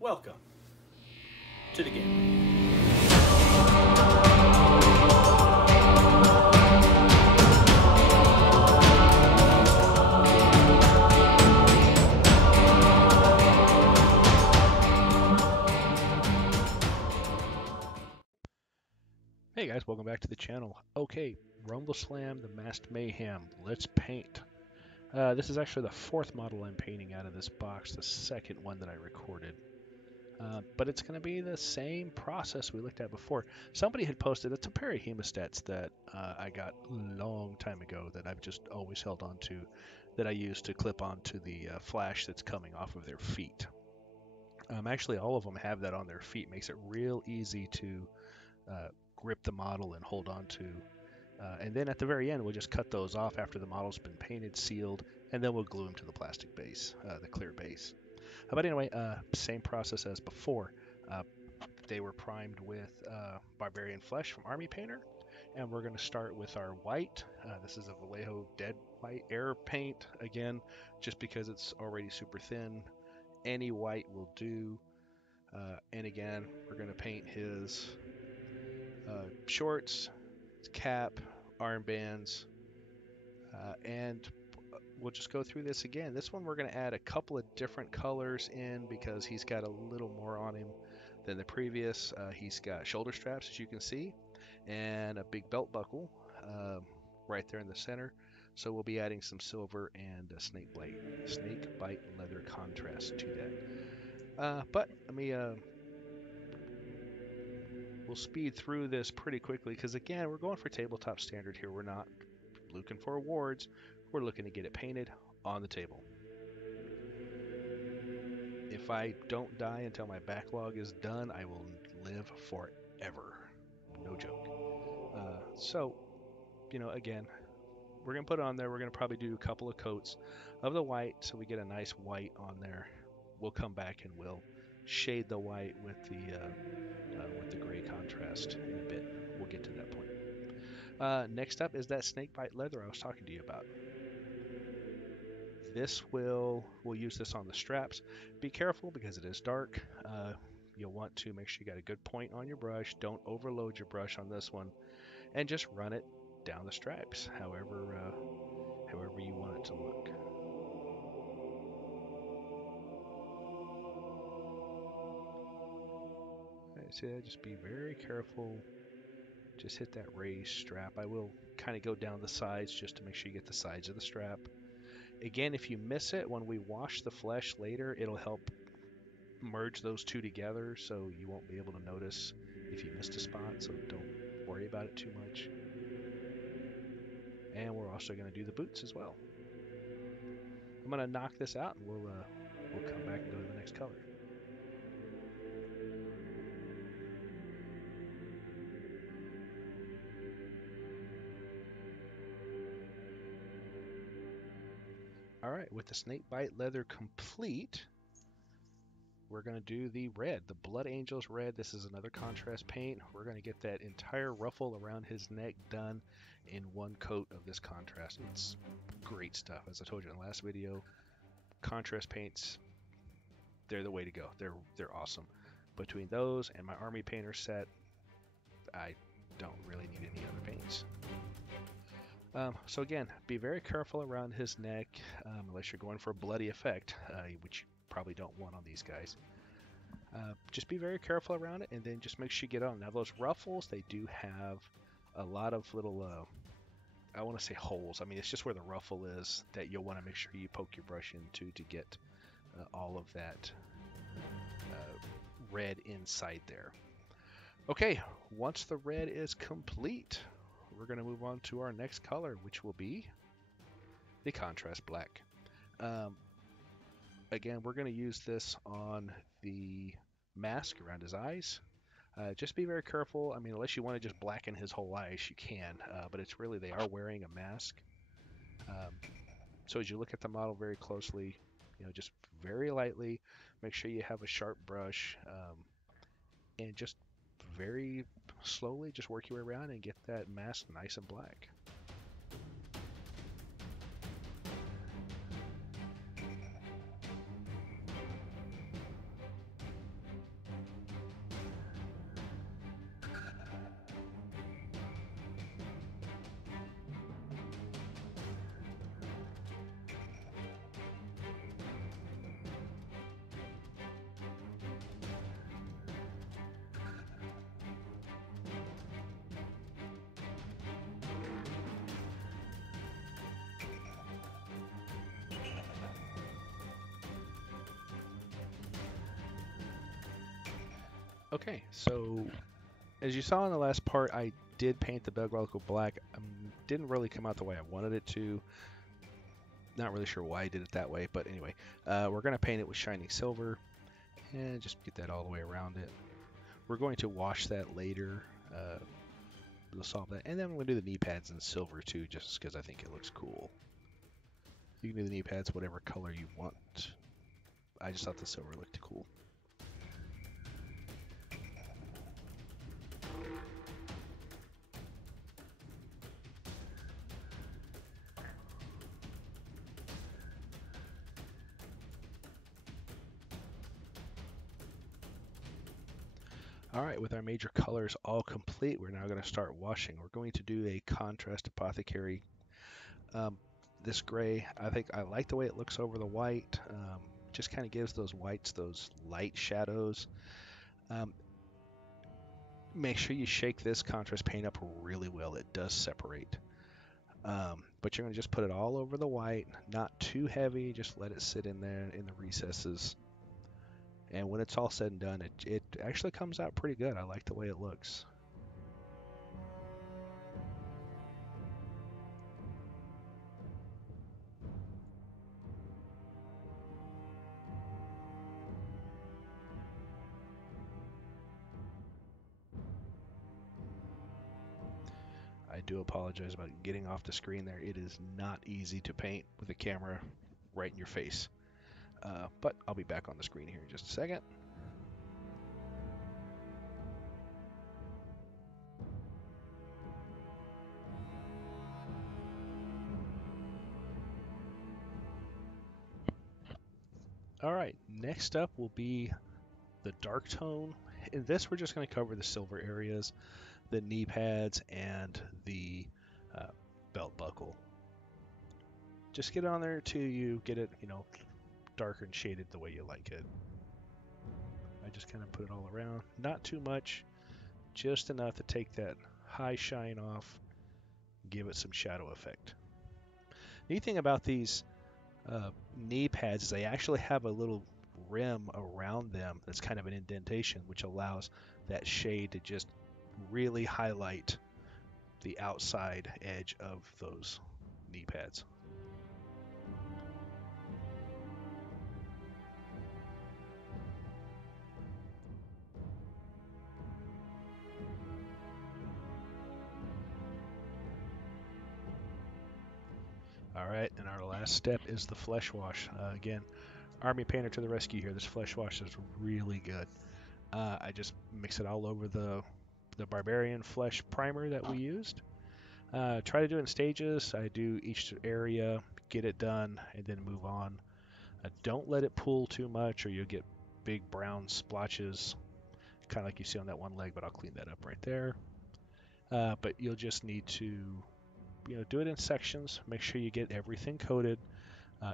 Welcome to the game. Hey guys, welcome back to the channel. Okay, Rumbleslam, the Masked Mayhem. Let's paint. This is actually the fourth model I'm painting out of this box, the second one that I recorded. But it's going to be the same process we looked at before. Somebody had posted a TTCombat hemostats that I got a long time ago that I've just always held on to, that I use to clip onto the flash that's coming off of their feet. Actually, all of them have that on their feet. Makes it real easy to grip the model and hold on to. And then at the very end, we'll just cut those off after the model's been painted, sealed, and then we'll glue them to the plastic base, the clear base. But anyway, same process as before. They were primed with Barbarian Flesh from Army Painter, and we're going to start with our white. This is a Vallejo Dead White Air Paint, again, just because it's already super thin. Any white will do. And again, we're going to paint his shorts, his cap, armbands, and we'll just go through this again. This one we're going to add a couple of different colors in because he's got a little more on him than the previous. He's got shoulder straps, as you can see, and a big belt buckle right there in the center. So we'll be adding some silver and a snake bite leather contrast to that. But let me we'll speed through this pretty quickly because again, we're going for tabletop standard here. We're not looking for awards. We're looking to get it painted on the table. If I don't die until my backlog is done, I will live forever. No joke. So, again, we're going to put it on there. We're going to probably do a couple of coats of the white so we get a nice white on there. We'll come back and we'll shade the white with the gray contrast in a bit. We'll get to that point. Next up is that snakebite leather I was talking to you about. We'll use this on the straps. Be careful because it is dark. You'll want to make sure you got a good point on your brush. Don't overload your brush on this one, and just run it down the stripes, however you want it to look. So just be very careful. Just hit that raised strap. I will kind of go down the sides just to make sure you get the sides of the strap. Again, if you miss it, when we wash the flesh later, it'll help merge those two together, so you won't be able to notice if you missed a spot, so don't worry about it too much. And we're also going to do the boots as well. I'm going to knock this out, and we'll come back and go to the next color. Alright, with the snakebite leather complete, we're going to do the red, the Blood Angels red. This is another contrast paint. We're going to get that entire ruffle around his neck done in one coat of this contrast. It's great stuff. As I told you in the last video, contrast paints, they're the way to go. They're awesome. Between those and my Army Painter set, I don't really need any other paints. So again, be very careful around his neck, unless you're going for a bloody effect, which you probably don't want on these guys. Just be very careful around it, and then just make sure you get on. Now those ruffles, they do have a lot of little, I want to say holes. I mean, it's just where the ruffle is that you'll want to make sure you poke your brush into to get all of that red inside there. Okay, once the red is complete, we're going to move on to our next color, which will be the contrast black. Again, we're going to use this on the mask around his eyes. Just be very careful. I mean, unless you want to just blacken his whole eyes, you can. But it's really, they are wearing a mask. So as you look at the model very closely, just very lightly, make sure you have a sharp brush, and just very slowly just work your way around and get that mask nice and black. Okay, so as you saw in the last part, I did paint the bedrock black. Didn't really come out the way I wanted it to. Not really sure why I did it that way, but anyway, we're going to paint it with shining silver and just get that all the way around it. We're going to wash that later. We'll solve that, and then I'm going to do the knee pads in silver too, just because I think it looks cool. You can do the knee pads whatever color you want. I just thought the silver looked cool. Alright, with our major colors all complete, we're now going to start washing. We're going to do a contrast apothecary. This gray, I like the way it looks over the white. Just kind of gives those whites those light shadows. Make sure you shake this contrast paint up really well. It does separate. But you're going to just put it all over the white, not too heavy, just let it sit in there in the recesses. And when it's all said and done, it actually comes out pretty good. I like the way it looks. I do apologize about getting off the screen there. It is not easy to paint with a camera right in your face. But I'll be back on the screen here in just a second. Alright, next up will be the dark tone. In this, we're just going to cover the silver areas, the knee pads, and the belt buckle. Just get on there till you get it, darker and shaded the way you like it. I just kind of put it all around. Not too much, just enough to take that high shine off, give it some shadow effect. Neat thing about these knee pads is they actually have a little rim around them that's kind of an indentation, which allows that shade to just really highlight the outside edge of those knee pads. Alright, and our last step is the flesh wash. Again, Army Painter to the rescue here. This flesh wash is really good. I just mix it all over the Barbarian flesh primer that we used. Try to do it in stages. I do each area, get it done, and then move on. Don't let it pool too much or you'll get big brown splotches, kind of like you see on that one leg, but I'll clean that up right there. But you'll just need to do it in sections. Make sure you get everything coated.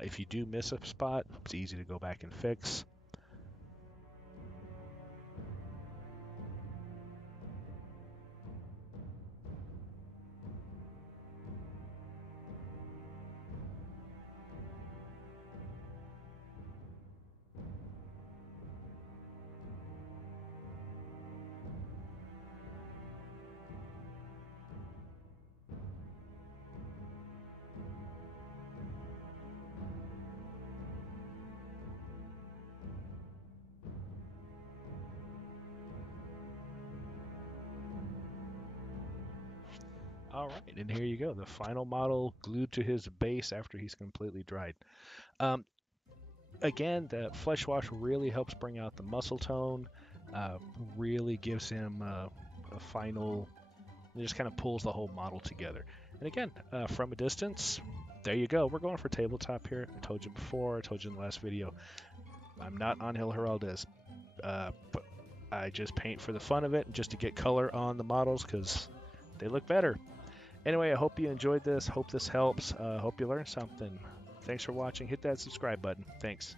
If you do miss a spot, it's easy to go back and fix. All right, and here you go, the final model glued to his base after he's completely dried. Again, the flesh wash really helps bring out the muscle tone, really gives him a final, it just kind of pulls the whole model together. And again, from a distance, there you go. We're going for tabletop here. I told you before, I told you in the last video, I'm not Angel Heraldez, but I just paint for the fun of it and just to get color on the models because they look better. Anyway, I hope you enjoyed this. Hope this helps. Hope you learned something. Thanks for watching. Hit that subscribe button. Thanks.